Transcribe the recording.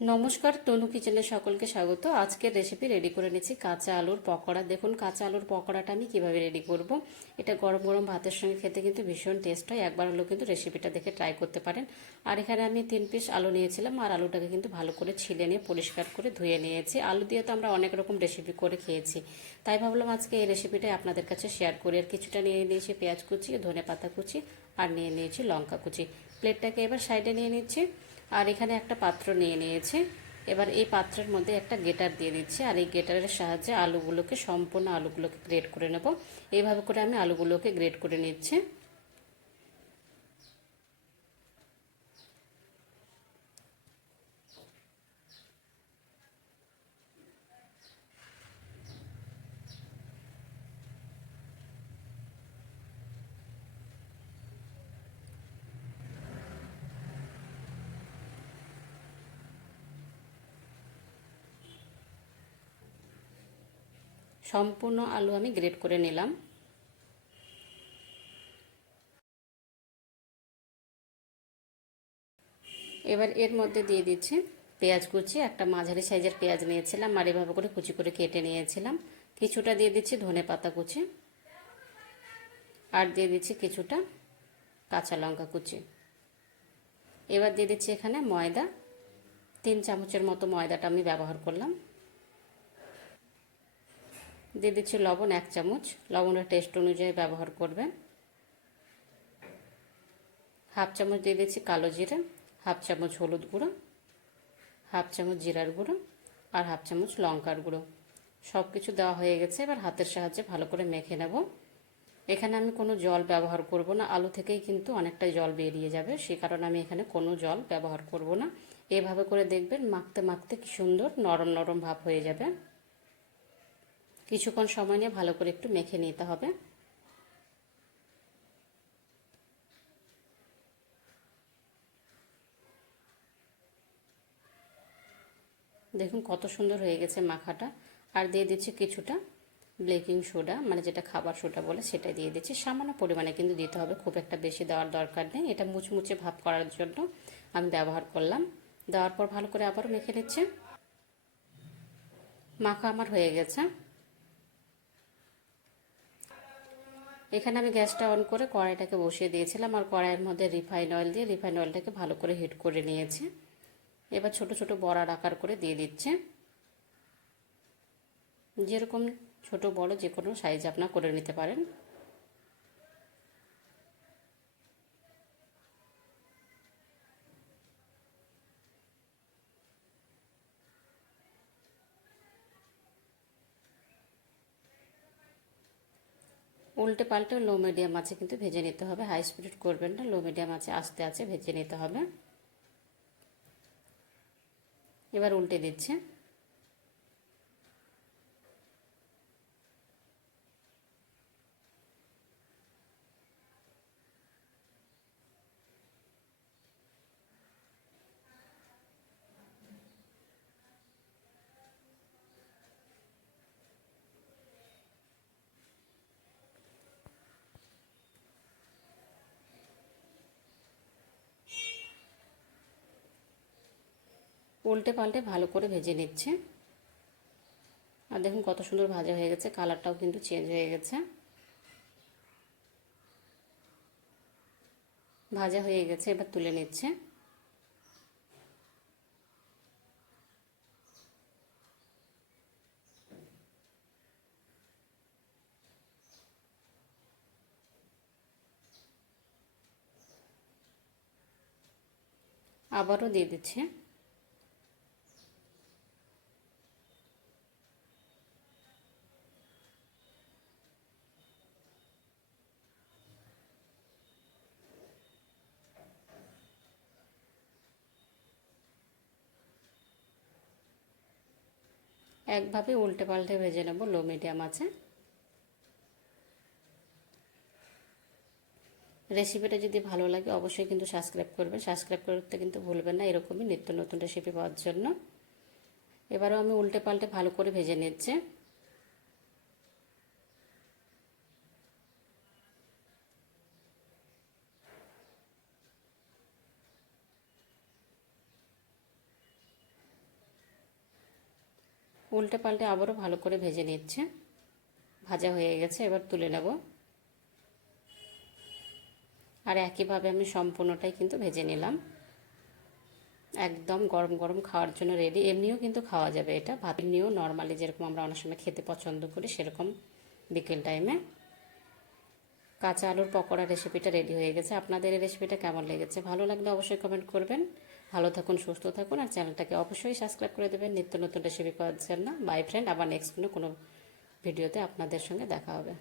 নমস্কার, তনু কিচেনে সকলকে স্বাগত। আজকের রেসিপি রেডি করে নিচ্ছি কাঁচা আলুর পকোড়া। দেখুন, কাঁচা আলুর পকোড়াটা আমি কীভাবে রেডি করব? এটা গরম গরম ভাতের সঙ্গে খেতে কিন্তু ভীষণ টেস্ট হয়। একবার হলেও কিন্তু রেসিপিটা দেখে ট্রাই করতে পারেন। আর এখানে আমি তিন পিস আলু নিয়েছিলাম আর আলুটাকে কিন্তু ভালো করে ছিলে নিয়ে পরিষ্কার করে ধুয়ে নিয়েছি। আলু দিয়ে তো আমরা অনেক রকম রেসিপি করে খেয়েছি। তাই ভাবলাম আজকে এই রেসিপিটাই আপনাদের কাছে শেয়ার করি। আর কিছুটা নিয়ে নিয়েছি পেঁয়াজ কুচি ধনে পাতা কুচি আর নিয়ে নিয়েছি লঙ্কা কুচি। প্লেটটাকে এবার সাইডে নিয়ে নিচ্ছি। আর এখানে একটা পাত্র নিয়ে নিয়েছি। এবার এই পাত্রের মধ্যে একটা গেটার দিয়ে দিচ্ছি। আর এই গেটারের সাহায্যে আলুগুলোকে সম্পূর্ণ আলুগুলোকে গ্রেড করে নেব। এইভাবে করে আমি আলুগুলোকে গ্রেড করে নিচ্ছি। সম্পূর্ণ আলু আমি গ্রেট করে নিলাম। এবার এর মধ্যে দিয়ে দিচ্ছি পেঁয়াজ কুচি। একটা মাঝারি সাইজের পেঁয়াজ নিয়েছিলাম আর এভাবে করে কুচি করে কেটে নিয়েছিলাম। কিছুটা দিয়ে দিচ্ছি ধনে পাতা কুচি আর দিয়ে দিচ্ছি কিছুটা কাঁচা লঙ্কা কুচি। এবার দিয়ে দিচ্ছি এখানে ময়দা। তিন চামচের মতো ময়দাটা আমি ব্যবহার করলাম। দিয়ে দিচ্ছি লবণ এক চামচ। লবণের টেস্ট অনুযায়ী ব্যবহার করবেন। হাফ চামচ দিয়ে দিচ্ছি কালো জিরে, হাফ চামচ হলুদ গুঁড়ো, হাফ চামচ জিরার গুঁড়ো আর হাফ চামচ লঙ্কার গুঁড়ো। সব কিছু দেওয়া হয়ে গেছে, এবার হাতের সাহায্যে ভালো করে মেখে নেব। এখানে আমি কোনো জল ব্যবহার করব না, আলু থেকেই কিন্তু অনেকটা জল বেরিয়ে যাবে, সে কারণে আমি এখানে কোনো জল ব্যবহার করব না। এভাবে করে দেখবেন মাখতে মাখতে কি সুন্দর নরম নরম ভাব হয়ে যাবে। কিছুক্ষণ সময় নিয়ে ভালো করে একটু মেখে নিতে হবে। দেখুন কত সুন্দর হয়ে গেছে মাখাটা। আর দিয়ে দিচ্ছি কিছুটা বেকিং সোডা মানে যেটা খাবার সোডা বলে সেটা দিয়ে দিচ্ছি। সামান্য পরিমাণে কিন্তু দিতে হবে, খুব একটা বেশি দেওয়ার দরকার নেই। এটা মুচমুচে ভাব করার জন্য আমি ব্যবহার করলাম। দেওয়ার পর ভালো করে আবার মেখে নিচ্ছে। মাখা আমার হয়ে গেছে। এখানে আমি গ্যাসটা অন করে কড়াইটাকে বসিয়ে দিয়েছিলাম আর কড়াইয়ের মধ্যে রিফাইন অয়েল দিয়ে রিফাইন অয়েলটাকে ভালো করে হিট করে নিয়েছি। এবার ছোট ছোট বড়ার আকার করে দিয়ে দিচ্ছে। যেরকম ছোট বড় যে কোনো সাইজ আপনার করে নিতে পারেন। উল্টে পাল্টে লো মিডিয়াম আছে কিন্তু ভেজে নিতে হবে। হাই স্পিড করবেন না, লো মিডিয়াম আছে, আস্তে আস্তে ভেজে নিতে হবে। এবার উল্টে দিচ্ছে। উল্টে পাল্টে ভালো করে ভেজে নিচ্ছে। আর দেখুন কত সুন্দর ভাজা হয়ে গেছে, কালারটাও কিন্তু চেঞ্জ হয়ে গেছে। ভাজা হয়ে গেছে, এবার তুলে নিচ্ছে। আবারও দিয়ে দিচ্ছে। একভাবে উল্টে পাল্টে ভেজে নেব লো মিডিয়াম আছে। রেসিপিটা যদি ভালো লাগে, অবশ্যই কিন্তু সাবস্ক্রাইব করবেন। সাবস্ক্রাইব করতে কিন্তু ভুলবেন না, এরকমই নিত্য নতুন রেসিপি পাওয়ার জন্য। এবারও আমি উল্টে পাল্টে ভালো করে ভেজে নিচ্ছে। উল্টে পাল্টে আবারও ভালো করে ভেজে নিচ্ছে। ভাজা হয়ে গেছে, এবার তুলে নেব। আর একইভাবে আমি সম্পূর্ণটাই কিন্তু ভেজে নিলাম। একদম গরম গরম খাওয়ার জন্য রেডি এমনিও কিন্তু খাওয়া যাবে এটা। ভাত এমনিও নর্মালি যেরকম আমরা অনেক সময় খেতে পছন্দ করি, সেরকম বিকেল টাইমে কাঁচা আলুর পকোড়া রেসিপিটা রেডি হয়ে গেছে। আপনাদের এই রেসিপিটা কেমন লেগেছে? ভালো লাগলে অবশ্যই কমেন্ট করবেন। ভালো থাকুন, সুস্থ থাকুন, আর চ্যানেলটাকে অবশ্যই সাবস্ক্রাইব করে দেবেন। নিত্য নতুন রেসিপি পাওয়ার জন্য। বাই ফ্রেন্ড আবার নেক্সট কোনো কোনো ভিডিওতে আপনাদের সঙ্গে দেখা হবে।